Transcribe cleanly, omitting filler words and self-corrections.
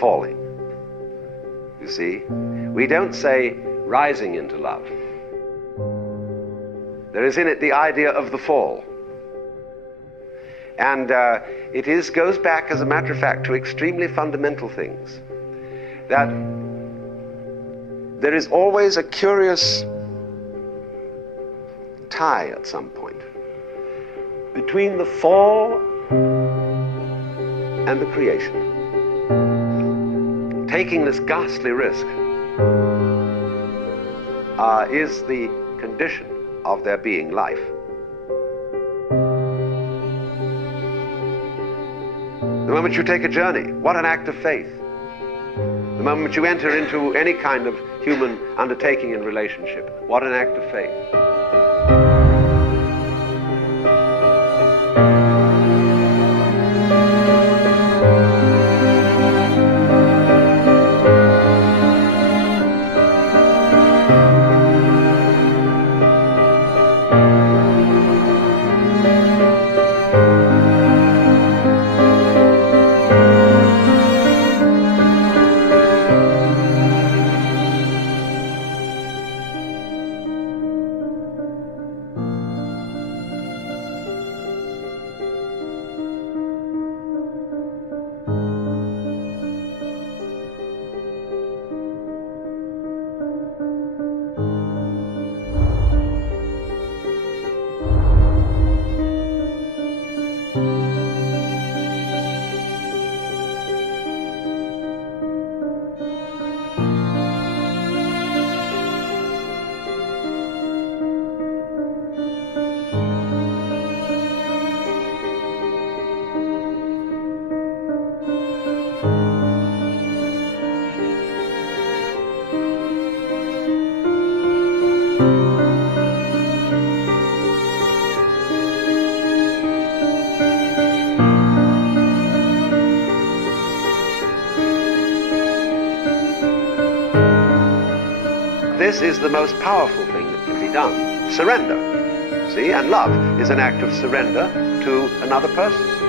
falling. You see, we don't say rising into love. There is in it the idea of the fall. And it goes back, as a matter of fact, to extremely fundamental things. That there is always a curious tie at some point between the fall and the creation. Taking this ghastly risk is the condition of there being life. The moment you take a journey, what an act of faith. The moment you enter into any kind of human undertaking and relationship, what an act of faith. This is the most powerful thing that can be done. Surrender. See? And love is an act of surrender to another person.